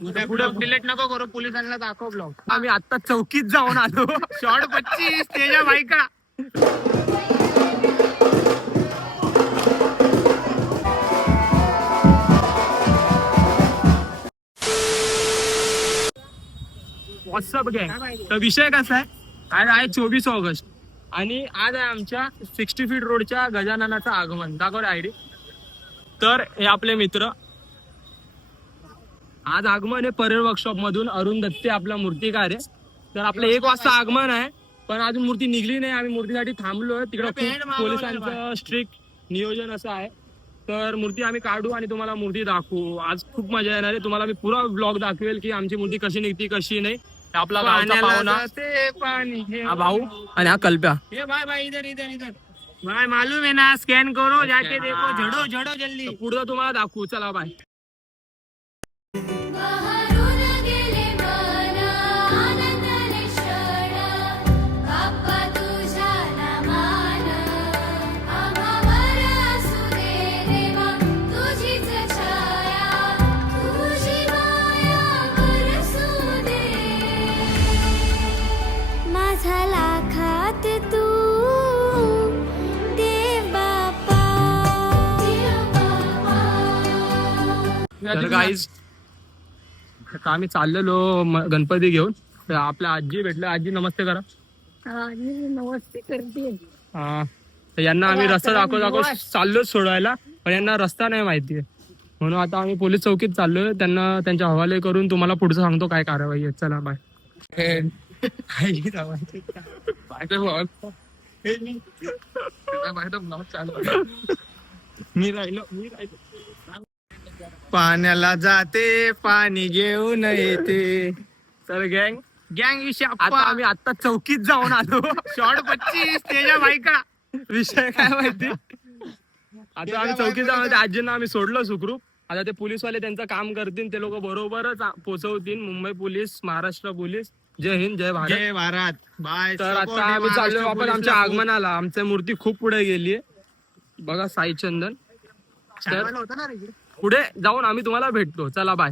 पुढे डिलीट नको करू, पोलिसांना दाखव ब्लॉग. आम्ही आता चौकीत जाऊन आलो. शॉर्ट 25 तेजा बायका. व्हॉट्सअप गँग. तर विषय कसा आहे, आज आहे 24 ऑगस्ट आणि आज आहे आमच्या 60 फीट रोडच्या गजाननाचं आगमन. दाखव आयडी. तर हे आपले मित्र. आज आगमन आहे परेड वर्कशॉप मधून. अरुण दत्ते आपला मूर्तिकार आहे. तर आपलं 1 वाजता आगमन आहे, पण अजून मूर्ती निघली नाही. आम्ही मूर्तीसाठी थांबलोय. तिकडे पोलिसांचं स्ट्रिक्ट नियोजन असं आहे. तर मूर्ती आम्ही काढू आणि तुम्हाला मूर्ती दाखवू. आज खूप मजा येणार आहे. तुम्हाला मी पुरा ब्लॉग दाखवेल की आमची मूर्ती कशी निघती कशी नाही. आपला गावचा पाहुणा हा भाऊ आणि हा कल्प्या. भाई इधर इधर इधर भाई, मालूम है ना, स्कॅन करो जाके देखो. झडो झडो जल्दी. पुढं तुम्हाला दाखवू. चला बाय. तर गाईज आता आम्ही चाललेलो गणपती घेऊन. तर आपल्या आजी भेटलं. आजी नमस्ते करा. नमस्ते करते. हा, तर यांना आम्ही रस्ता दाखव चाललोच सोडवायला, पण यांना रस्ता नाही माहितीये. म्हणून आता आम्ही पोलीस चौकीत चाललोय. त्यांना त्यांच्या हवाले करून तुम्हाला पुढचं सांगतो काय कारवाई आहे. चला बाय. मी राहिलो. पाण्याला जाते पाणी घेऊन येते. तर गँग विषय आता आम्ही आता चौकीत जाऊन आलो. शॉर्ट 25 तेजा बायका. विषय काय माहिती, आता आम्ही चौकीत जाऊन आजींना आम्ही सोडलं सुखरूप. आता ते पोलीसवाले त्यांचं काम करतील. ते लोक बरोबरच पोहोचवतील. Mumbai police, Maharashtra police. जय हिंद, जय भारत. जय भारत. बाय. तर आता आम्ही चाललोय वापस आमच्या आगमनाला. आमची मूर्ती खूप पुढे गेलीये बघा. साई चंदन. तर पुढे जाऊन आम्ही तुम्हाला भेटतो. चला बाय.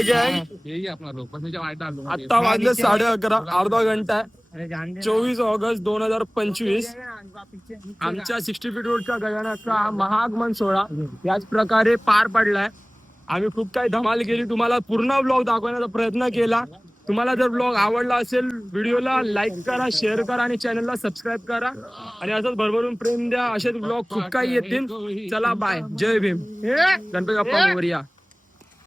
तर आता वाजले 11:30, अर्धा घंटा आहे. 24 ऑगस्ट 2025 आमच्या 60 फीट रोडच्या गजाननचा हा महाआगमन सोहळा याच प्रकारे पार पडलाय. आम्ही खूप काही धमाल केली, तुम्हाला पूर्ण ब्लॉग दाखवण्याचा प्रयत्न केला. तुम्हाला जर ब्लॉग आवडला असेल व्हिडिओला लाईक करा, शेअर करा आणि चॅनलला सबस्क्राईब करा आणि असंच भरभरून प्रेम द्या. असेच ब्लॉग खूप काही येतील. चला बाय, जय भीम, गणपती बाप्पा मोरया.